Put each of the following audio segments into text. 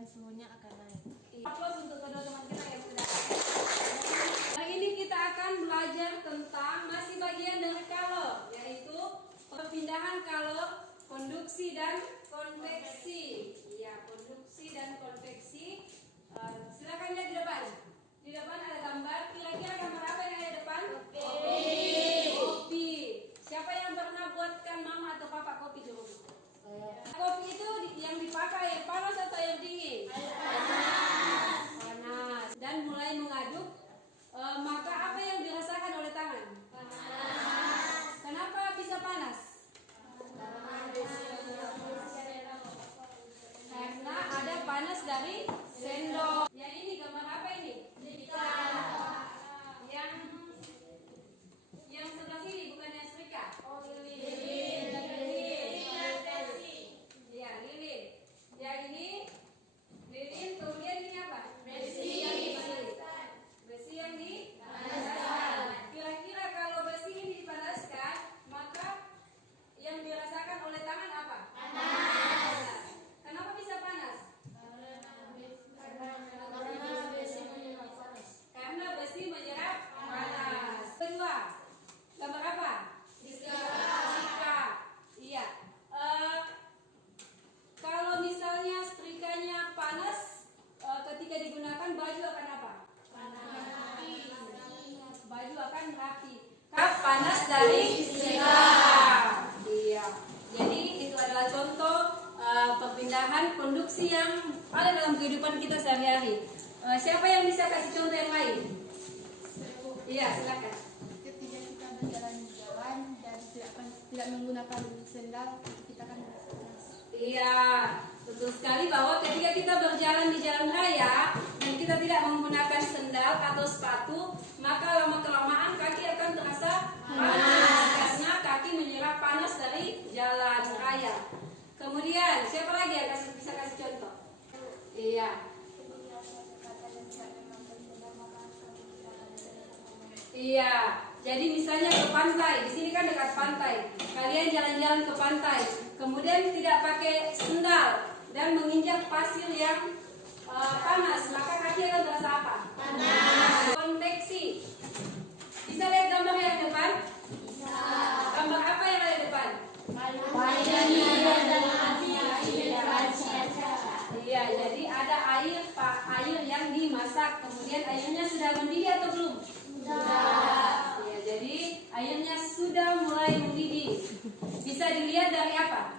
dan suhunya akan naik. Aplaus untuk kedua teman kita yang sudah. Hari ini kita akan belajar tentang masih bagian dari kalor, yaitu perpindahan kalor, konduksi dan konveksi. Ya, konduksi dan konveksi. Silakan lihat di depan. Di depan ada gambar. Kira-kira gambar apa yang ada di depan? Kopi. Siapa yang pernah buatkan mama atau papa kopi dulu? Kopi itu yang dipakai panas atau yang dingin? Panas. Dan mulai mengaduk, maka apa yang dirasakan oleh tangan? Panas. Kenapa bisa panas? Karena ada panas dari sendok. Yang ini gambar apa ini? Yang sebelah sini bukan yang setrika. Oh, lilin. Ya, lilin. Yang ini lilin, kemudian ini apa? Besi yang dipanaskan. Kira-kira kalau besi ini dipanaskan, maka yang dirasakan oleh tangan apa? Panas. Kenapa bisa panas? Karena besi menyerap panas. Kedua, gambar apa? Setrika. Iya. Kalau misalnya setrikanya panas, ketika digunakan baju akan apa? Baju akan rapi. Panas dari setrika. Iya. Jadi itu adalah contoh perpindahan konduksi yang ada dalam kehidupan kita sehari-hari. Siapa yang bisa kasih contoh yang lain? Iya, silakan. Ketika kita berjalan-jalan dan tidak menggunakan sendal, kita akan panas. Iya, betul sekali bahwa ketika kita berjalan di jalan raya dan kita tidak menggunakan sendal atau sepatu, maka lama-kelamaan kaki akan terasa panas karena kaki menyerap panas dari jalan raya. Kemudian, siapa lagi yang bisa kasih contoh? Iya. Iya, jadi misalnya ke pantai, di sini kan dekat pantai. Kalian jalan-jalan ke pantai, kemudian tidak pakai sendal dan menginjak pasir yang panas, maka kaki akan terasa apa? Panas. Konveksi. Bisa lihat gambar yang depan? Bisa. Gambar apa yang ada di depan? Iya, jadi ada air yang dimasak, kemudian airnya sudah mendidih atau belum? Sudah. Ya, jadi airnya sudah mulai mendidih. Bisa dilihat dari apa?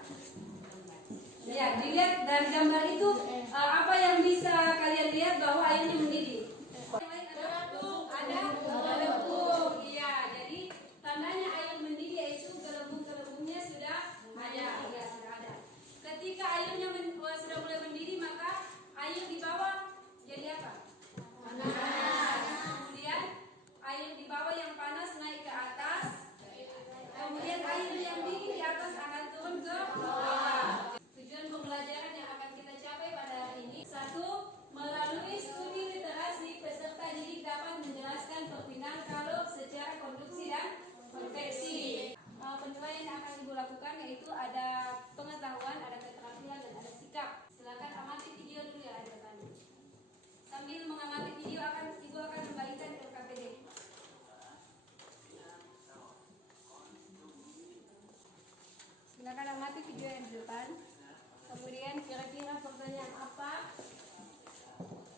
Ya, dilihat dari gambar itu apa yang bisa kalian lihat bahwa airnya mendidih? Ada gelembung. Iya, jadi tandanya air mendidih itu gelembung-gelembungnya sudah ada. Ya, sudah ada. Ketika airnya sudah mulai mendidih, maka air di bawah jadi apa? Panas. Kemudian air di bawah yang panas naik ke atas, kemudian air yang dingin di atas akan turun ke bawah. Tujuan pembelajaran yang akan kita capai pada hari ini: 1. Melalui studi literasi, peserta didik dapat menjelaskan perpindahan kalor secara konduksi dan konveksi. Penilaian yang akan Ibu lakukan yaitu ada pengetahuan, ada keterampilan, dan ada sikap. Silakan amati video dulu ya, ada tadi. Sambil mengamati video Ibu akan membagikan ke KPD. Silakan amati video yang di depan. Kemudian kira-kira pertanyaan apa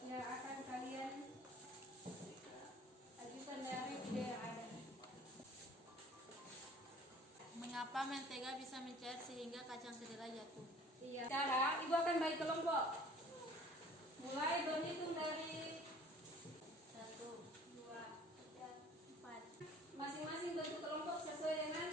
yang akan kalian ajukan dari video yang ada? Mengapa mentega bisa mencair sehingga kacang kedelai jatuh? Iya. Sekarang Ibu akan bagi kelompok. Mulai berhitung dari 1, 2, 3, 4. Masing-masing bentuk kelompok sesuai dengan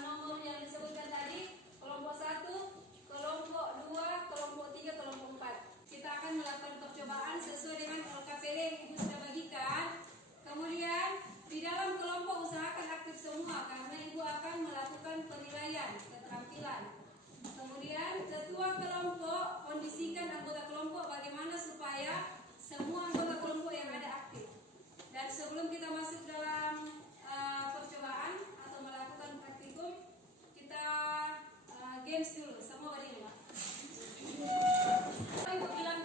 nomor yang disebutkan tadi. Kelompok 1, kelompok 2, kelompok 3, kelompok 4. Kita akan melakukan percobaan sesuai dengan LKPD yang Ibu sudah bagikan. Kemudian di dalam kelompok usahakan aktif semua karena Ibu akan melakukan penilaian keterampilan. Kemudian ketua kelompok kondisikan anggota kelompok bagaimana supaya semua anggota kelompok yang ada aktif. Dan sebelum kita masuk dalam percobaan atau melakukan praktikum, kita games dulu. Semua berdiri. Ibu bilang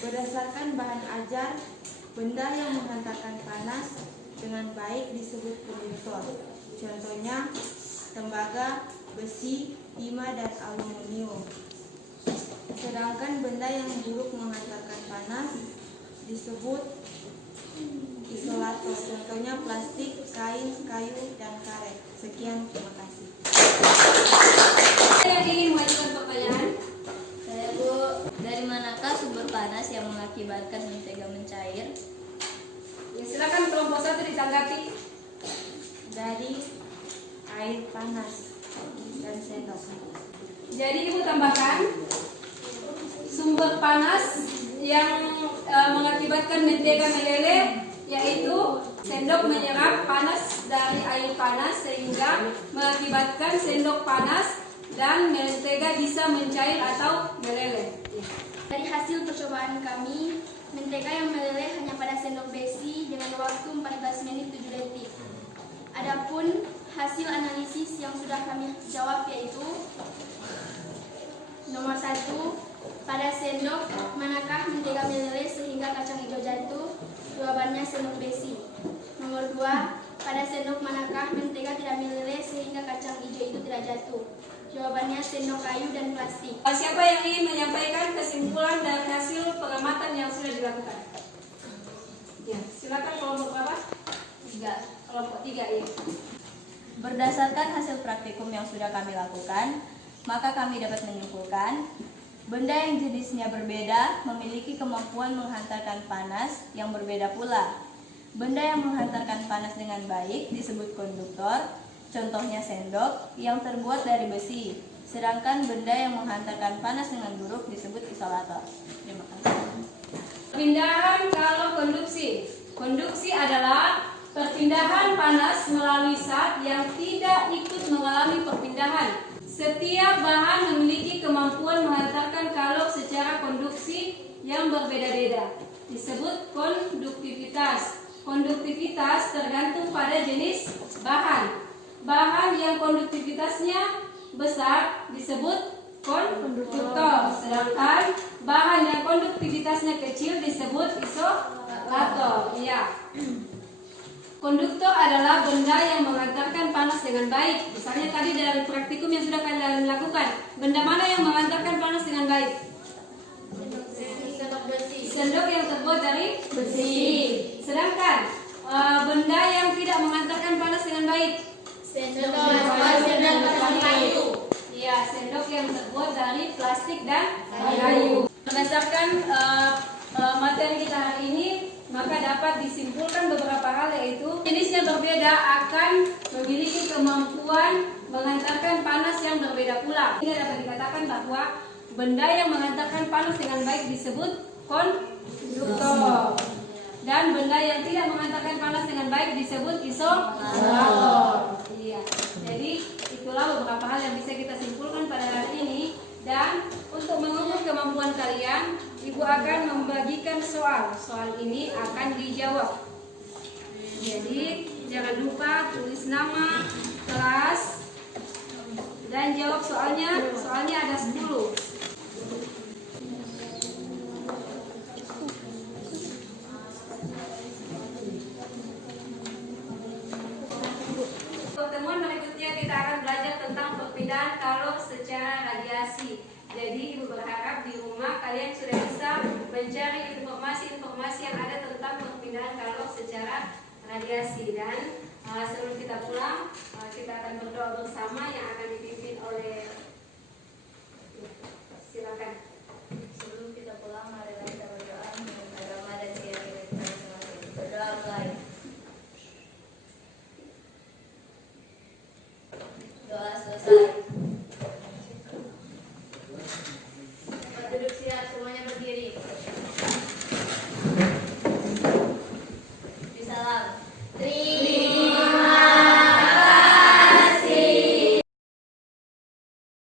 Berdasarkan bahan ajar, benda yang menghantarkan panas dengan baik disebut konduktor. Contohnya tembaga, besi, timah, dan aluminium. Sedangkan benda yang buruk menghantarkan panas disebut isolator. Contohnya plastik, kain, kayu, dan karet. Sekian, terima kasih. Yang ingin mengajukan pertanyaan? Saya Bu, dari manakah sumber panas yang mengakibatkan mentega mencair? Ya, silakan kelompok 1 ditanggapi. Dari air panas dan sendok. Jadi Ibu tambahkan sumber panas yang mengakibatkan mentega meleleh, yaitu sendok menyerap panas dari air panas sehingga mengakibatkan sendok panas dan mentega bisa mencair atau meleleh. Dari hasil percobaan kami, mentega yang meleleh hanya pada sendok besi dengan waktu 14 menit 7 detik. Adapun hasil analisis yang sudah kami jawab yaitu nomor 1, pada sendok manakah mentega meleleh sehingga kacang hijau jatuh? Jawabannya sendok besi. Nomor 2, pada sendok manakah mentega tidak meleleh sehingga kacang hijau itu tidak jatuh? Jawabannya sendok kayu dan plastik. Siapa yang ingin menyampaikan kesimpulan dari hasil pengamatan yang sudah dilakukan? Ya, silakan kelompok berapa? 3. Kelompok 3 ya. Berdasarkan hasil praktikum yang sudah kami lakukan, maka kami dapat menyimpulkan benda yang jenisnya berbeda memiliki kemampuan menghantarkan panas yang berbeda pula. Benda yang menghantarkan panas dengan baik disebut konduktor, contohnya sendok yang terbuat dari besi. Sedangkan benda yang menghantarkan panas dengan buruk disebut isolator. Terima kasih. Perpindahan kalau konduksi. Konduksi adalah perpindahan panas melalui zat yang tidak ikut mengalami perpindahan. Setiap bahan memiliki kemampuan menghantarkan kalor secara konduksi yang berbeda-beda. Disebut konduktivitas. Konduktivitas tergantung pada jenis bahan. Bahan yang konduktivitasnya besar disebut konduktor, sedangkan bahan yang konduktivitasnya kecil disebut isolator. Ya. Konduktor adalah benda yang mengantarkan panas dengan baik. Misalnya tadi dalam praktikum yang sudah kalian lakukan, benda mana yang mengantarkan panas dengan baik? Sendok yang terbuat dari besi. Sedangkan benda yang tidak mengantarkan panas dengan baik? Sendok kayu. Iya, sendok yang terbuat dari plastik dan kayu. Berdasarkan materi kita hari ini, maka dapat disimpulkan beberapa hal, yaitu jenisnya berbeda akan memiliki kemampuan menghantarkan panas yang berbeda pula. Ini dapat dikatakan bahwa benda yang menghantarkan panas dengan baik disebut konduktor, dan benda yang tidak menghantarkan panas dengan baik disebut isolator. Iya. Jadi itulah beberapa hal yang bisa kita simpulkan pada hari ini. Dan untuk mengukur kemampuan kalian, Ibu akan membagikan soal. Soal ini akan dijawab. Jadi jangan lupa tulis nama, kelas, dan jawab soalnya. Soalnya ada 10. Pertemuan berikutnya kita akan belajar tentang perpindahan kalor secara radiasi. Jadi Ibu berharap di rumah kalian sudah bisa mencari informasi-informasi yang ada tentang perpindahan kalor secara radiasi. Dan sebelum kita pulang, kita akan berdoa bersama yang akan dipimpin oleh